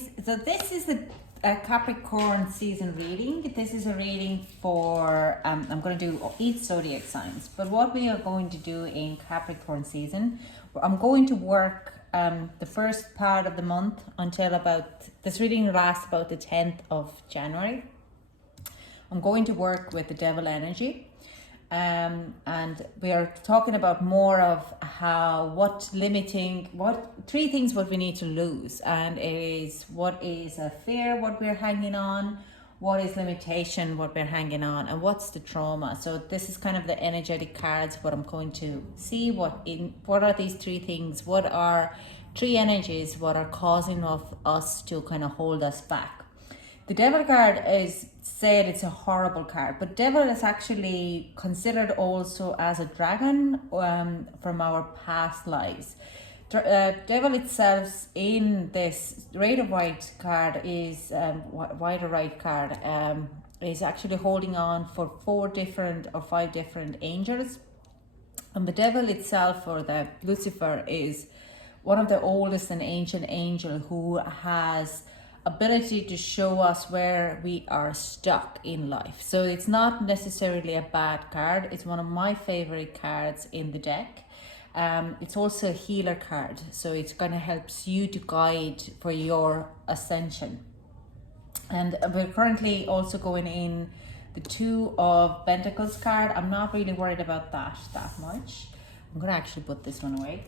this is the Capricorn season reading. This is a reading for, I'm going to do each zodiac signs. But what we are going to do in Capricorn season, I'm going to work the first part of the month until this reading lasts about the 10th of January. I'm going to work with the devil energy. And we are talking about more of three things what we need to lose, and it is what is a fear, what we're hanging on, what is limitation, what we're hanging on, and what's the trauma. So this is kind of the energetic cards, what I'm going to see, what are these three things, what are three energies, what are causing of us to kind of hold us back. The devil card is said it's a horrible card, but devil is actually considered also as a dragon from our past lives. Devil itself in this Rider White card is Rider Right card is actually holding on for 5 different angels, and the devil itself, or the Lucifer, is one of the oldest and ancient angel who has ability to show us where we are stuck in life. So it's not necessarily a bad card. It's one of my favorite cards in the deck. It's also a healer card, so it's gonna helps you to guide for your ascension. And we're currently also going in the 2 of Pentacles card. I'm not really worried about that much. I'm gonna actually put this one away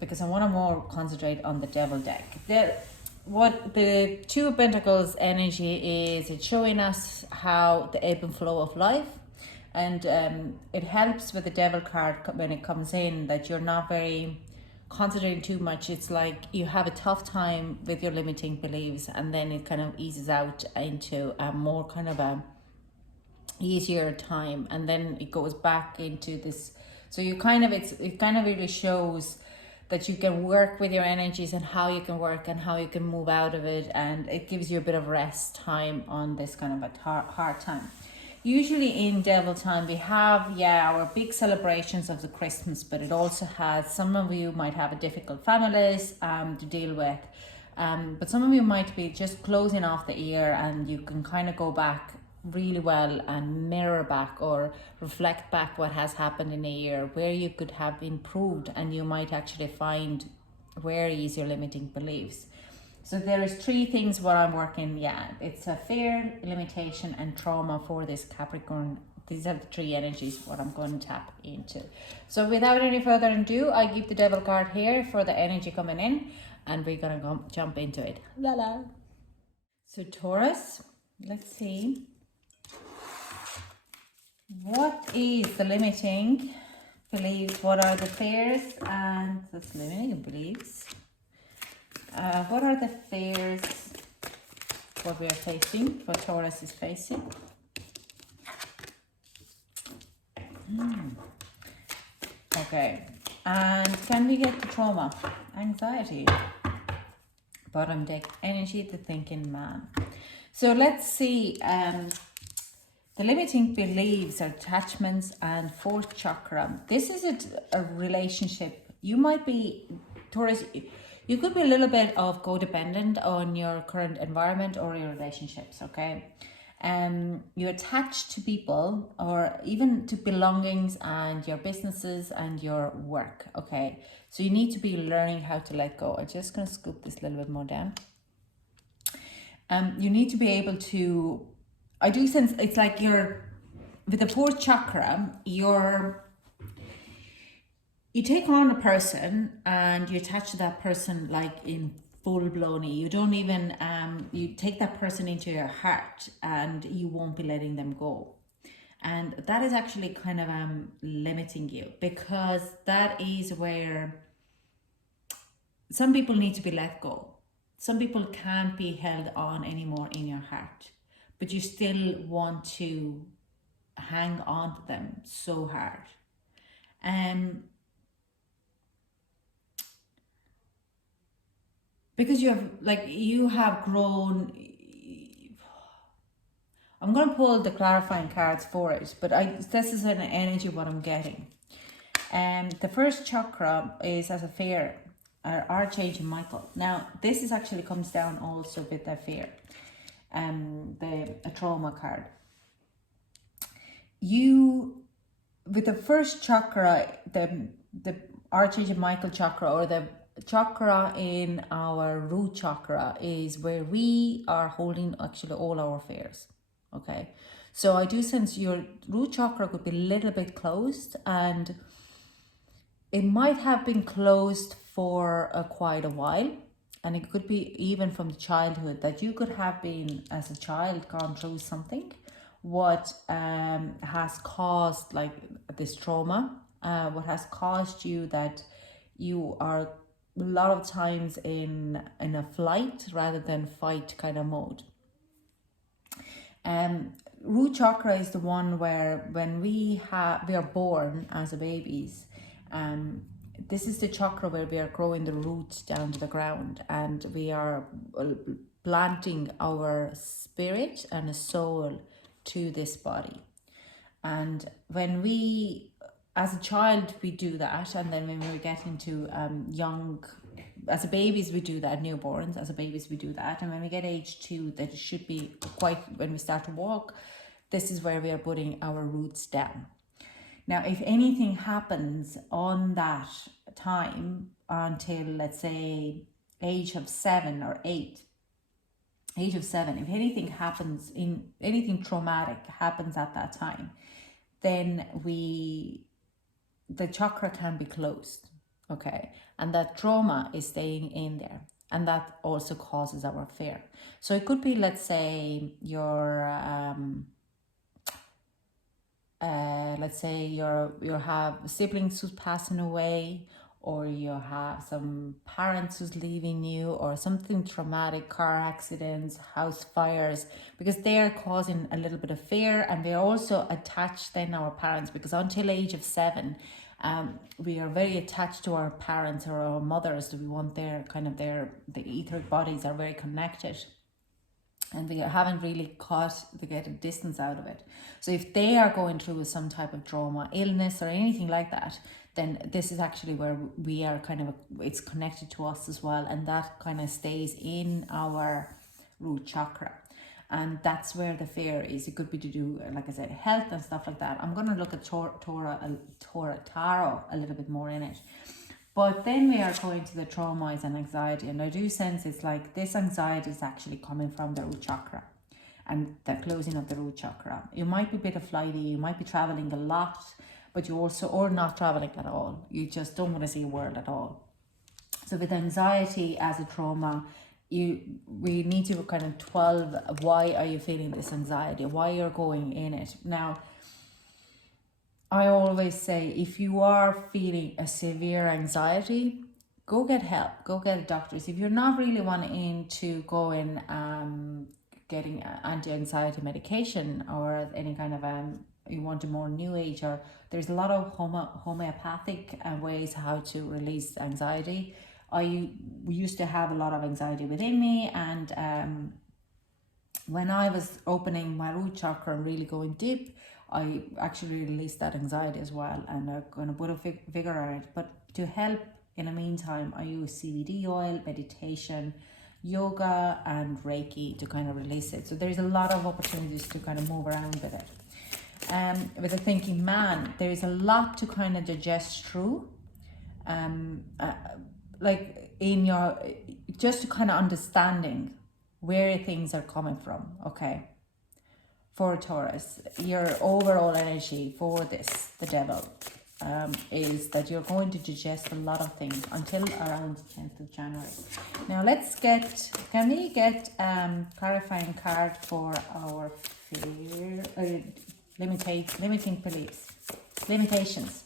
because I want to more concentrate on the devil deck. What the 2 of Pentacles energy is, it's showing us how the ebb and flow of life, and it helps with the devil card when it comes in that you're not very concentrating too much. It's like you have a tough time with your limiting beliefs, and then it kind of eases out into a more kind of a easier time, and then it goes back into this. So you kind of it kind of really shows that you can work with your energies and how you can work and how you can move out of it, and it gives you a bit of rest time on this kind of a hard time. Usually in devil time we have our big celebrations of the Christmas, but it also has, some of you might have a difficult families to deal with, but some of you might be just closing off the year, and you can kind of go back really well and mirror back or reflect back what has happened in a year, where you could have improved, and you might actually find where is your limiting beliefs. So there is 3 things what I'm working. It's a fear, limitation, and trauma for this Capricorn. These are the 3 energies what I'm going to tap into. So without any further ado, I give the devil card here for the energy coming in, and we're gonna go jump into it. La la. So Taurus, let's see. What is the limiting beliefs? What are the fears and the limiting beliefs? What are the fears what we are facing, what Taurus is facing? Okay, and can we get the trauma? Anxiety. Bottom deck energy, the thinking man. So let's see. The limiting beliefs are attachments and 4th chakra. This is a relationship. You might be, Taurus, you could be a little bit of codependent on your current environment or your relationships, okay? You're attached to people or even to belongings and your businesses and your work, okay? So you need to be learning how to let go. I'm just going to scoop this a little bit more down. You need to be able to, I do sense it's like with the 4th chakra, you take on a person and you attach to that person like in full blown. You don't even, you take that person into your heart and you won't be letting them go. And that is actually kind of limiting you, because that is where some people need to be let go. Some people can't be held on anymore in your heart, but you still want to hang on to them so hard. Because you have grown. I'm going to pull the clarifying cards for it, but this is an energy what I'm getting. The 1st chakra is as a fear. Archangel Michael. Now, this is actually comes down also with the fear, a trauma card. You, with the first chakra, the Archangel Michael chakra, or the chakra in our root chakra, is where we are holding actually all our fears. Okay, so I do sense your root chakra could be a little bit closed, and it might have been closed for quite a while, and it could be even from childhood, that you could have been, as a child, gone through something what has caused like this trauma, what has caused you that you are a lot of times in a flight rather than fight kind of mode. Root chakra is the one where when we are born as a babies, this is the chakra where we are growing the roots down to the ground, and we are planting our spirit and a soul to this body. And when we, as a child, we do that, and then when we get into young, as a babies we do that, newborns, as a babies we do that, and when we get age 2, that it should be quite, when we start to walk, this is where we are putting our roots down. Now, if anything happens on that time until, let's say, age of 7 or 8, age of 7, if anything happens, in anything traumatic happens at that time, then the chakra can be closed, okay? And that trauma is staying in there, and that also causes our fear. So it could be, let's say, let's say you have siblings who's passing away, or you have some parents who's leaving you, or something traumatic, car accidents, house fires, because they're causing a little bit of fear. And we're also attached then our parents, because until age of 7, we are very attached to our parents or our mothers. We want their the etheric bodies are very connected, and we haven't really caught to get a distance out of it. So if they are going through some type of trauma, illness, or anything like that, then this is actually where we are it's connected to us as well, and that kind of stays in our root chakra. And that's where the fear is. It could be to do, like I said, health and stuff like that. I'm going to look at tarot a little bit more in it. But then we are going to the traumas and anxiety, and I do sense it's like this anxiety is actually coming from the root chakra and the closing of the root chakra. You might be a bit of flighty, you might be traveling a lot, but you also, or not traveling at all. You just don't want to see a world at all. So with anxiety as a trauma, we need to kind of 12, why are you feeling this anxiety? Why you're going in it? Now, I always say, if you are feeling a severe anxiety, go get help, go get a doctor's. If you're not really wanting to go in getting anti-anxiety medication, or any kind of you want a more new age, or there's a lot of homeopathic ways how to release anxiety. I used to have a lot of anxiety within me, and when I was opening my root chakra and really going deep, I actually released that anxiety as well, and I'm going to put a figure on it. But to help in the meantime, I use CBD oil, meditation, yoga, and Reiki to kind of release it. So there's a lot of opportunities to kind of move around with it. With the thinking man, there is a lot to kind of digest through. Like in your, just to kind of understanding where things are coming from, okay? For Taurus, your overall energy for this, the devil, is that you're going to digest a lot of things until around the 10th of January. Now let's get, can we get clarifying card for our fear, limiting beliefs, limitations.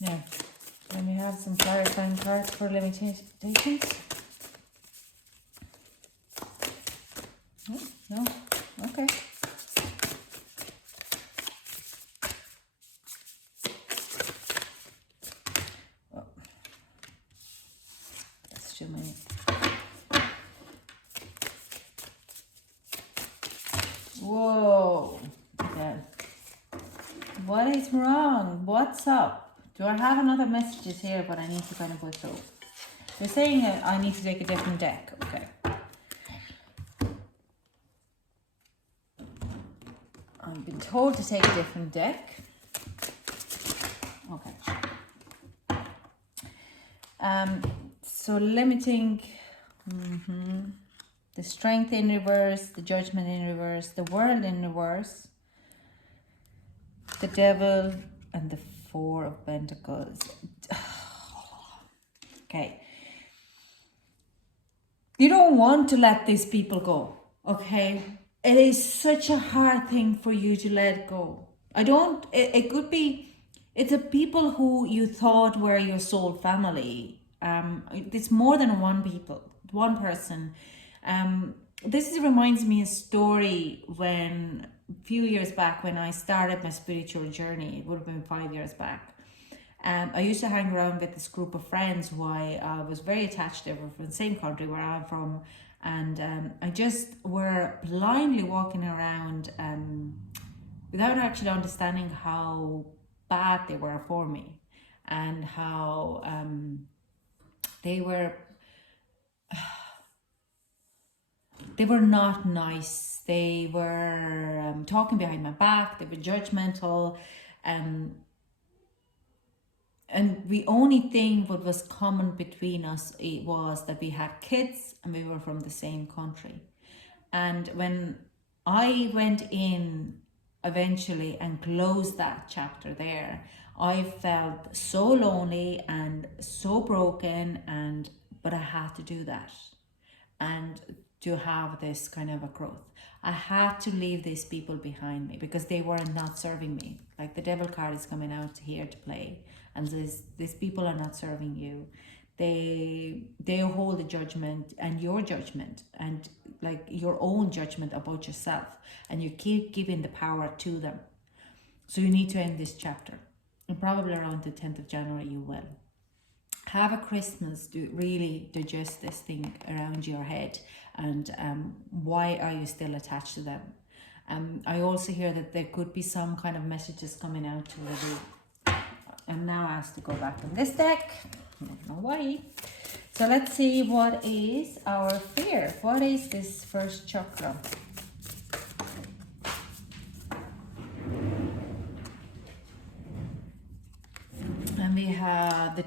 Yeah, let me have some clarifying cards for limitations. No, okay. Oh, that's too many. Whoa. Okay. What is wrong? What's up? Do I have another messages here, but I need to kind of go through? They're saying that I need to take a different deck. Okay. I've been told to take a different deck. Okay. So limiting, the strength in reverse, the judgment in reverse, the world in reverse, the devil, and the Four of Pentacles. Okay. You don't want to let these people go, okay? It is such a hard thing for you to let go. It could be, it's a people who you thought were your soul family. It's more than one person. This reminds me a story when, a few years back, when I started my spiritual journey. It would have been 5 years back. I used to hang around with this group of friends who I was very attached to. From the same country where I'm from, and I just were blindly walking around without actually understanding how bad they were for me, and how they were not nice. They were talking behind my back. They were judgmental, and the only thing what was common between us, it was that we had kids and we were from the same country. And when I went in eventually and closed that chapter there, I felt so lonely and so broken, but I had to do that. And to have this kind of a growth, I had to leave these people behind me because they were not serving me. Like the devil card is coming out here to play, and these people are not serving you. They hold the judgment and your judgment, and like your own judgment about yourself, and you keep giving the power to them. So you need to end this chapter, and probably around the 10th of January you will. Have a Christmas to really digest this thing around your head, and why are you still attached to them? I also hear that there could be some kind of messages coming out to reveal. I'm now asked to go back on this deck. I don't know why. So let's see, what is our fear? What is this first chakra? And we have the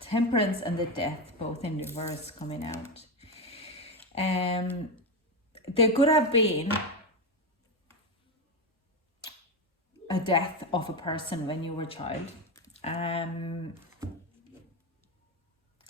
Temperance and the Death, both in reverse, coming out. There could have been a death of a person when you were a child.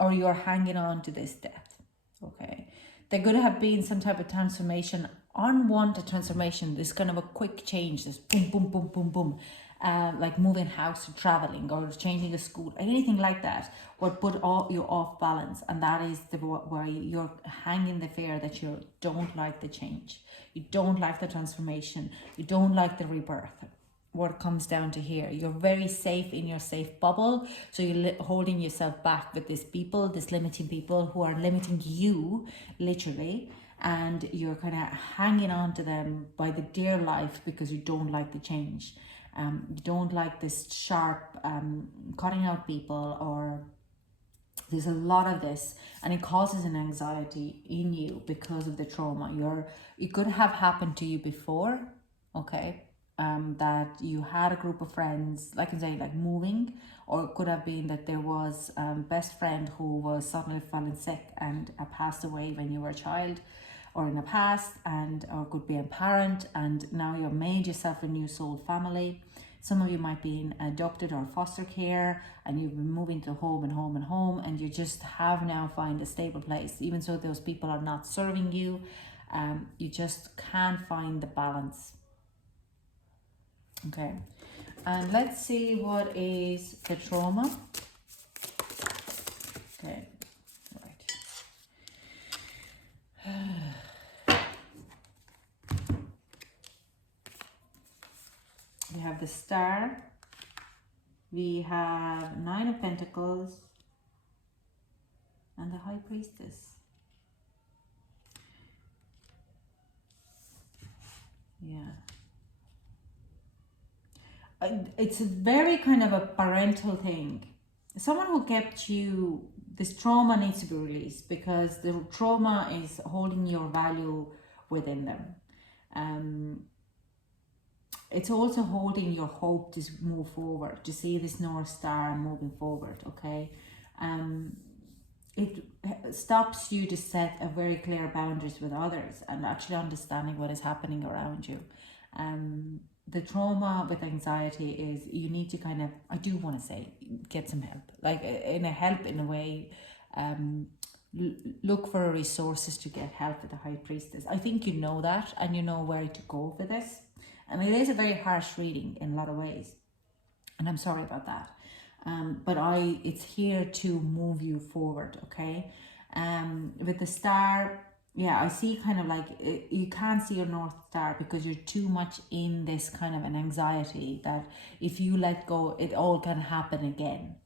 Or you're hanging on to this death. Okay. There could have been some type of transformation, unwanted transformation, this kind of a quick change, this boom, boom, boom, boom, boom. Like moving house or traveling or changing a school, anything like that would put you off balance, and that is where you're hanging the fear that you don't like the change, you don't like the transformation, you don't like the rebirth. What it comes down to here, you're very safe in your safe bubble, so you're holding yourself back with these people, these limiting people who are limiting you literally, and you're kind of hanging on to them by the dear life because you don't like the change. You don't like this sharp cutting out people, or there's a lot of this, and it causes an anxiety in you because of the trauma. It could have happened to you before, okay, that you had a group of friends, like I'm saying, like moving, or it could have been that there was a best friend who was suddenly falling sick and passed away when you were a child, or in the past, or could be a parent, and now you've made yourself a new soul family. Some of you might be in adopted or foster care, and you've been moving to home and home and home, and you just have now find a stable place. Even so those people are not serving you, you just can't find the balance. Okay, and let's see what is the trauma. Okay, right. We have the Star, we have Nine of Pentacles, and the High Priestess. Yeah. it's a very kind of a parental thing. Someone who kept you, this trauma needs to be released, because the trauma is holding your value within them. It's also holding your hope to move forward, to see this North Star moving forward, okay? It stops you to set a very clear boundaries with others and actually understanding what is happening around you. The trauma with anxiety is you need to kind of, I do want to say, get some help, like in a way. Look for resources to get help with the High Priestess. I think you know that, and you know where to go for this. And it is a very harsh reading in a lot of ways, and I'm sorry about that. But it's here to move you forward, okay? With the star, yeah, I see kind of like you can't see your North Star because you're too much in this kind of an anxiety that if you let go, it all can happen again.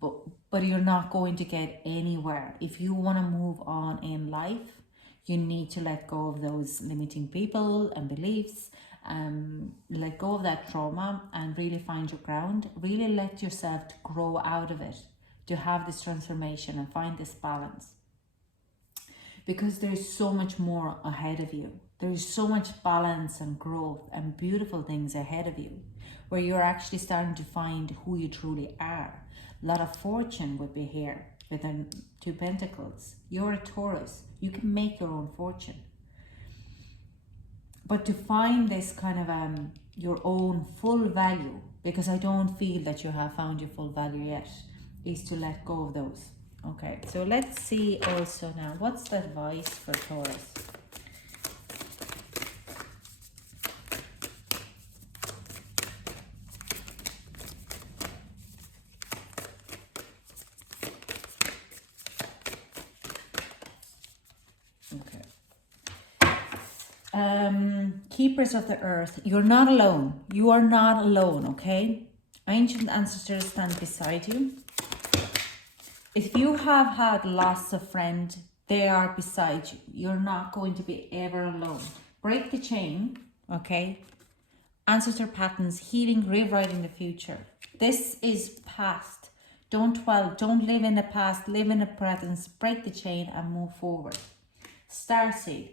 But you're not going to get anywhere. If you want to move on in life, you need to let go of those limiting people and beliefs. Let go of that trauma and really find your ground. Really let yourself to grow out of it, to have this transformation and find this balance. Because there's so much more ahead of you. There's so much balance and growth and beautiful things ahead of you, where you're actually starting to find who you truly are. A lot of fortune would be here with the Two Pentacles. You're a Taurus. You can make your own fortune. But to find this kind of your own full value, because I don't feel that you have found your full value yet, is to let go of those. Okay, so let's see also now, what's the advice for Taurus? Keepers of the earth, you're not alone. You are not alone, okay? Ancient ancestors stand beside you. If you have had loss of friend, they are beside you. You're not going to be ever alone. Break the chain, okay? Ancestor patterns, healing, rewriting the future. This is past. Don't dwell. Don't live in the past. Live in the present. Break the chain and move forward. Starseed.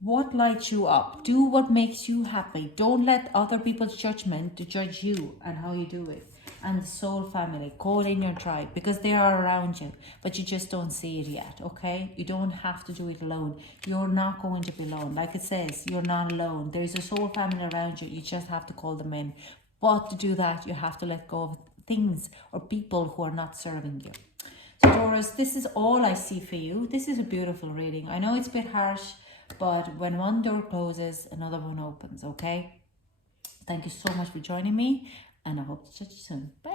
What lights you up? Do what makes you happy. Don't let other people's judgment to judge you and how you do it. And the soul family, call in your tribe, because they are around you, but you just don't see it yet, okay? You don't have to do it alone. You're not going to be alone. Like it says, you're not alone. There is a soul family around you. You just have to call them in. But to do that, you have to let go of things or people who are not serving you. So Taurus, this is all I see for you. This is a beautiful reading. I know it's a bit harsh, but when one door closes, another one opens, okay? Thank you so much for joining me, and I hope to chat to you soon. Bye.